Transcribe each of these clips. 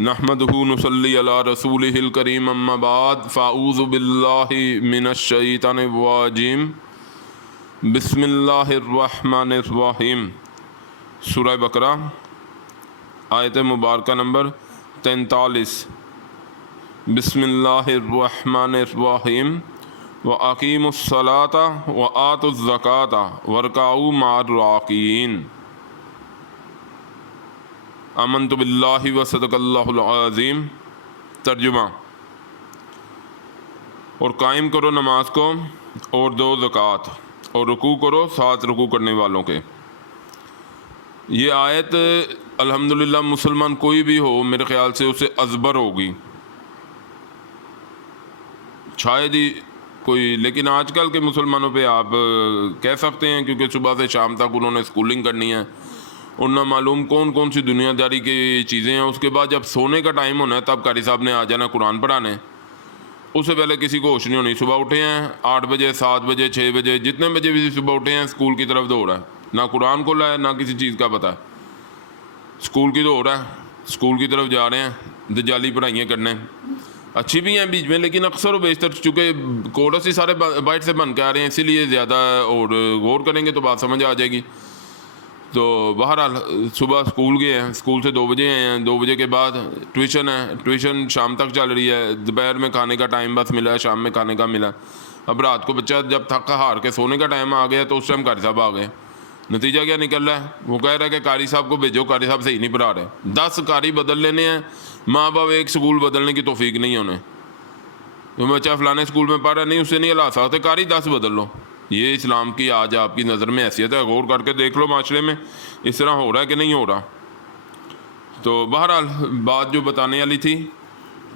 نحمدہ نصلی علی رسولہ الکریم اما بعد فاعوذ باللہ من الشیطان الرجیم بسم اللہ الرحمن الرحیم۔ سورہ بقرہ آیت مبارکہ نمبر 43۔ بسم اللہ الرحمن الرحیم وَأَقِیمُوا الصَّلَاةَ وَآتُوا الزَّکَاةَ وَارْکَعُوا مَعَ الرَّاکعِینَ۔ آمنت باللہ وصدق اللہ العظیم۔ ترجمہ: اور قائم کرو نماز کو اور دو زکوٰۃ اور رکوع کرو ساتھ رکوع کرنے والوں کے۔ یہ آیت الحمدللہ مسلمان کوئی بھی ہو میرے خیال سے اسے ازبر ہوگی شاید ہی کوئی، لیکن آج کل کے مسلمانوں پہ آپ کہہ سکتے ہیں کیونکہ صبح سے شام تک انہوں نے اسکولنگ کرنی ہے اور نہ معلوم کون کون سی دنیا داری کی چیزیں ہیں۔ اس کے بعد جب سونے کا ٹائم ہونا ہے تب قاری صاحب نے آ جانا قرآن پڑھانے، اس سے پہلے کسی کو ہوش نہیں ہونی۔ صبح اٹھے ہیں 8 بجے 7 بجے 6 بجے جتنے بجے بھی صبح اٹھے ہیں اسکول کی طرف دوڑ ہے، نہ قرآن کو لائے نہ کسی چیز کا پتہ ہے، اسکول کی دوڑ ہے، اسکول کی طرف جا رہے ہیں دجالی پڑھائیاں کرنے۔ اچھی بھی ہیں بیچ میں، لیکن اکثر و بیشتر چونکہ کورس ہی سارے بائٹ سے بن کے آ رہے ہیں اسی لیے زیادہ اور غور کریں گے تو بات سمجھ آ جائے گی۔ تو بہرحال صبح اسکول گئے ہیں، اسکول سے 2 بجے آئے ہیں، 2 بجے کے بعد ٹیوشن ہے، ٹیوشن شام تک چل رہی ہے، دوپہر میں کھانے کا ٹائم بس ملا ہے، شام میں کھانے کا ملا۔ اب رات کو بچہ جب تھک ہار کے سونے کا ٹائم آ گیا تو اس ٹائم قاری صاحب آ گئے۔ نتیجہ کیا نکل رہا ہے؟ وہ کہہ رہا ہے کہ قاری صاحب کو بھیجو، قاری صاحب صحیح نہیں پڑھا رہے۔ 10 قاری بدل لینے ہیں، ماں باپ ایک سکول بدلنے کی توفیق نہیں ہونے۔ تو بچہ فلانے اسکول میں پڑھ رہا ہے، نہیں اسے نہیں ہلا سکتے، قاری 10 بدل لو۔ یہ اسلام کی آج آپ کی نظر میں حیثیت ہے، غور کر کے دیکھ لو معاشرے میں اس طرح ہو رہا ہے کہ نہیں ہو رہا۔ تو بہرحال بات جو بتانے والی تھی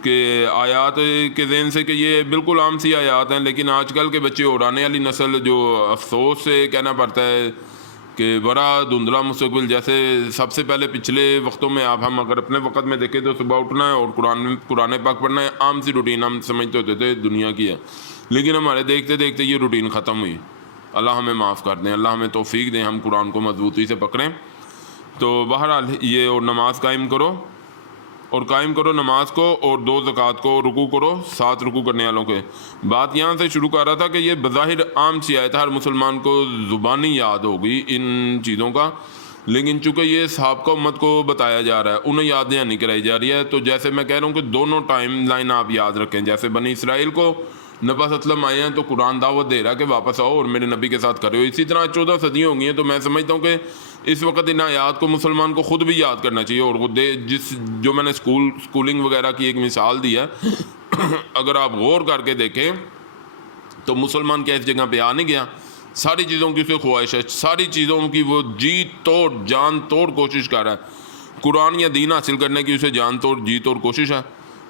کہ آیات کے ذہن سے کہ یہ بالکل عام سی آیات ہیں، لیکن آج کل کے بچے اور آنے والی نسل جو افسوس سے کہنا پڑتا ہے کہ بڑا دھندلا مستقبل۔ جیسے سب سے پہلے پچھلے وقتوں میں ہم اگر اپنے وقت میں دیکھیں تو صبح اٹھنا ہے اور قرآن پاک پڑھنا ہے، عام سی روٹین ہم سمجھتے ہوتے تھے دنیا کی ہے، لیکن ہمارے دیکھتے دیکھتے یہ روٹین ختم ہوئی۔ اللہ ہمیں معاف کر دیں، اللہ ہمیں توفیق دیں، ہم قرآن کو مضبوطی سے پکڑیں۔ تو بہرحال یہ اور نماز قائم کرو اور قائم کرو نماز کو اور 2 زکوٰۃ کو، رکوع کرو ساتھ رکوع کرنے والوں کے۔ بات یہاں سے شروع کر رہا تھا کہ یہ بظاہر عام سی آیت ہے، ہر مسلمان کو زبانی یاد ہوگی ان چیزوں کا، لیکن چونکہ یہ سابقہ امت کو بتایا جا رہا ہے، انہیں یاد نہیں کرائی جا رہی ہے۔ تو جیسے میں کہہ رہا ہوں کہ دونوں ٹائم لائن آپ یاد رکھیں۔ جیسے بنی اسرائیل کو نبی صلی اللہ علیہ وسلم آئے ہیں تو قرآن دعوت دے رہا ہے کہ واپس آؤ اور میرے نبی کے ساتھ کرے ہو۔ اسی طرح 14 صدیاں ہو گئی ہیں، تو میں سمجھتا ہوں کہ اس وقت ان آیات کو مسلمان کو خود بھی یاد کرنا چاہیے۔ اور جو میں نے اسکولنگ وغیرہ کی ایک مثال دی ہے اگر آپ غور کر کے دیکھیں تو مسلمان کیا اس جگہ پہ آ نہیں گیا، ساری چیزوں کی اسے خواہش ہے، ساری چیزوں کی وہ جی توڑ جان توڑ کوشش کر رہا ہے، قرآن یا دین حاصل کرنے کی اسے جان توڑ جی توڑ کوشش ہے۔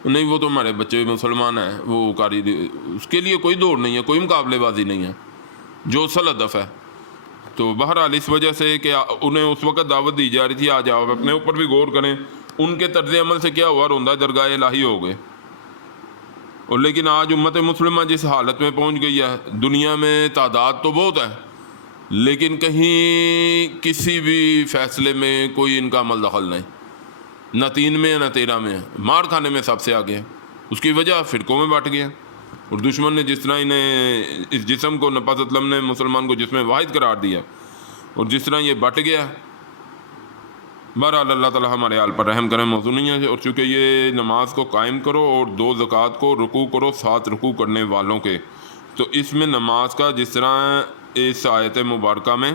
نہیں وہ تو ہمارے بچے مسلمان ہیں، وہ قاری اس کے لیے کوئی دوڑ نہیں ہے، کوئی مقابلے بازی نہیں ہے، جو اصل ہدف ہے۔ تو بہرحال اس وجہ سے کہ انہیں اس وقت دعوت دی جا رہی تھی، آج آپ اپنے اوپر بھی غور کریں ان کے طرز عمل سے کیا ہوا، روندہ درگاہ الہی ہو گئے۔ اور لیکن آج امت مسلمہ جس حالت میں پہنچ گئی ہے، دنیا میں تعداد تو بہت ہے لیکن کہیں کسی بھی فیصلے میں کوئی ان کا عمل دخل نہیں، نہ 3 میں نہ 13 میں، مار کھانے میں سب سے آگے۔ اس کی وجہ فرقوں میں بٹ گیا، اور دشمن نے جس طرح انہیں اس جسم کو، نبی صلی اللہ علیہ وسلم نے مسلمان کو جسم واحد قرار دیا اور جس طرح یہ بٹ گیا، بہرحال اللہ تعالی ہمارے حال پر رحم کریں۔ موضوع نہیں ہے، اور چونکہ یہ نماز کو قائم کرو اور 2 زکوٰۃ کو رکوع کرو ساتھ رکوع کرنے والوں کے، تو اس میں نماز کا جس طرح اس آیت مبارکہ میں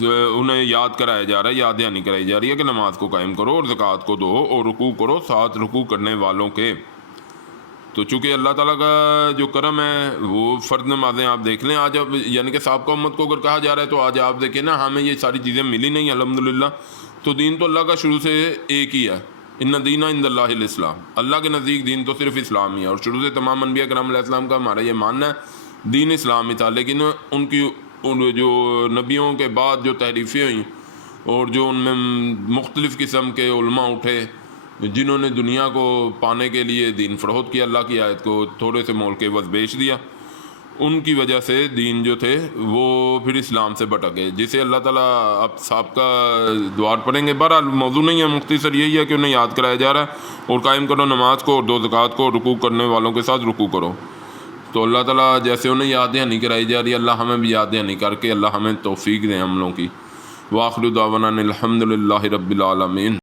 انہیں یاد کرایا جا رہا ہے، یاد دہانی کرائی جا رہی ہے کہ نماز کو قائم کرو اور زکوٰۃ کو دو اور رکوع کرو ساتھ رکوع کرنے والوں کے۔ تو چونکہ اللہ تعالیٰ کا جو کرم ہے وہ فرض نمازیں آپ دیکھ لیں آج، اب یعنی کہ سابقہ امت کو اگر کہا جا رہا ہے تو آج آپ دیکھیں نا، ہمیں یہ ساری چیزیں ملی نہیں الحمدللہ۔ تو دین تو اللہ کا شروع سے ایک ہی ہے، ان دین عند اللہ الاسلام، اللہ کے نزدیک دین تو صرف اسلام ہی ہے، اور شروع سے تمام انبیاء کرام علیہ السلام کا ہمارا یہ ماننا ہے دین اسلام ہی تھا۔ لیکن ان جو نبیوں کے بعد جو تحریفیں ہوئیں اور جو ان میں مختلف قسم کے علماء اٹھے جنہوں نے دنیا کو پانے کے لیے دین فروخت کیا، اللہ کی آیت کو تھوڑے سے مول کے عوض بیچ دیا، ان کی وجہ سے دین جو تھے وہ پھر اسلام سے بھٹک گئے، جسے اللہ تعالیٰ اب صاحب کا دعا پڑھیں گے۔ بہرحال موضوع نہیں ہے، مختصر یہی ہے کہ انہیں یاد کرایا جا رہا ہے، اور قائم کرو نماز کو اور دو زکوٰۃ کو، رکوع کرنے والوں کے ساتھ رکوع کرو۔ تو اللہ تعالیٰ جیسے انہیں یاد دہانی کرائی جا رہی ہے، اللہ ہمیں بھی یاد دہانی کر کے اللہ ہمیں توفیق دیں عملوں کی۔ وآخر دعوانا الحمد للہ رب العالمین۔